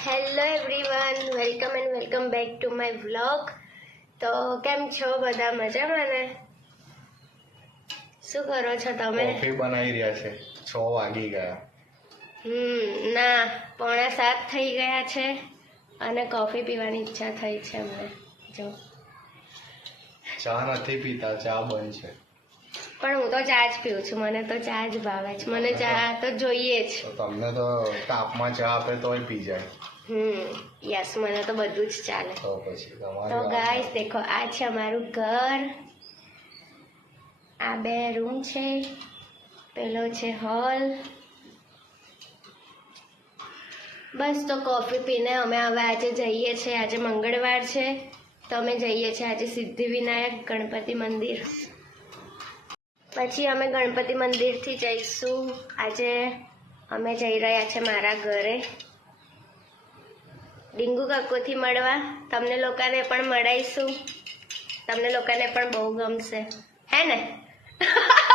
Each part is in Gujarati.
Hello everyone welcome and welcome back to my vlog તો કેમ છો બધા મજામાં ને? શું કરો છો તમે? કોફી બનાવી રહ્યા છે. છ વાગી ગયા. હમ ના પોણા સાત થઈ ગયા છે અને કોફી પીવાની ઈચ્છા થઈ છે અમને. જો. ચા નથી પીતા ચા બંધ છે. પણ હું તો ચા જ પીઉં છું મને તો ચા જ ભાવે છે. મને ચા તો જોઈએ જ. તો તમને તો તાપમાં ચા આપે તોય પી જાય. હમ યસ મને તો બધું જ ચાલે. તો પછી તો ગાઈસ દેખો આ છે અમારું ઘર. આ બે રૂમ છે. પેલો છે હોલ બસ તો કોફી પીને અમે હવે આજે જઈએ છીએ આજે મંગળવાર છે. તો અમે જઈએ છીએ આજે સિદ્ધિવિનાયક ગણપતિ મંદિર. પછી અમે ગણપતિ મંદિરથી જઈશું. આજે અમે જઈ રહ્યા છે મારા ઘરે. ડીંગુ કાકોથી મળવા? તમને લોકોને પણ મળાઈશું. તમને લોકોને પણ બહુ ગમશે. હે ને?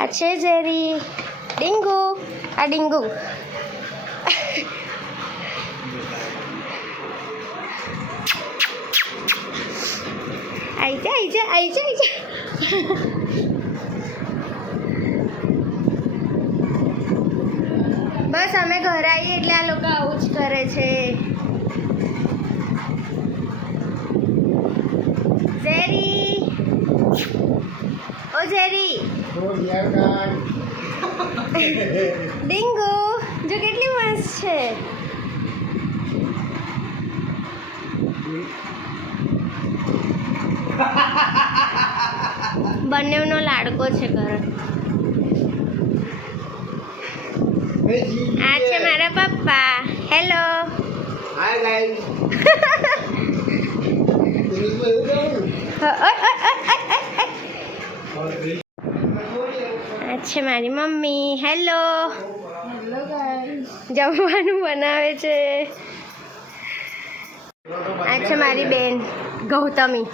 આ છે ઝેરી. ડીંગુ. આ ડીંગુ. આઈ જા આઈ જા આઈ જા આઈ જા. બસ અમે ઘરે આવીએ એટલે આ લોકો આવું જ કરે છે ઝેરી ઓ ઝેરી ડિંગુ જો કેટલી મસ્ત છે. બંનેનો લાડકો છે ઘર. આ છે મારા પપ્પા. હેલો આ છે મારી મમ્મી. હેલો જમવાનું બનાવે છે. આ છે મારી બેન ગૌતમી.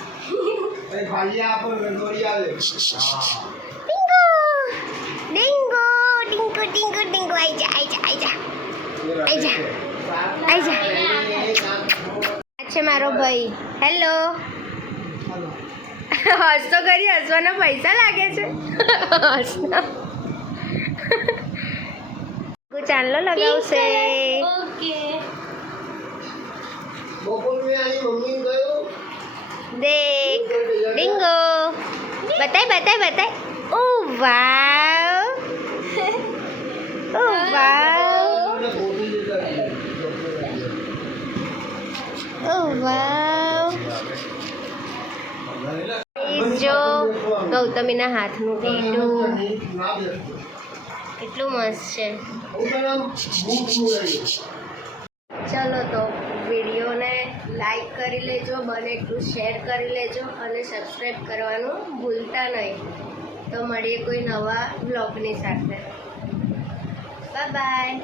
છે મારો ભાઈ. હેલો હસતો કરી હસવાના પૈસા લાગે છે. હસના. ચાંદલો લગાવશે દેખ ડિંગો બતાય બતાય બતાય ઓ વાવ ઓ વાવ ઓ વાવ Please જો ગૌતમીના હાથનું ટેટું કેટલું મસ્ત છે. ચલો તો વિડીયોને લાઈક કરી લેજો બને એટલું શેર કરી લેજો અને સબસ્ક્રાઈબ કરવાનું ભૂલતા નહીં. તો મળીએ કોઈ નવા બ્લોગની સાથે. Bye bye